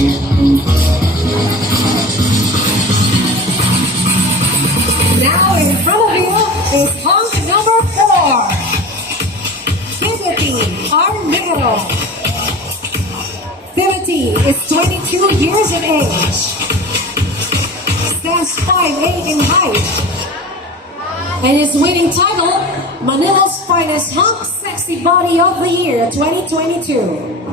Now in front of you is hunk number 4. Timothy Armero. Timothy is 22 years of age. Stands 5'8" in height. And is winning title Manila's Finest Hunk Sexy Body of the Year 2022.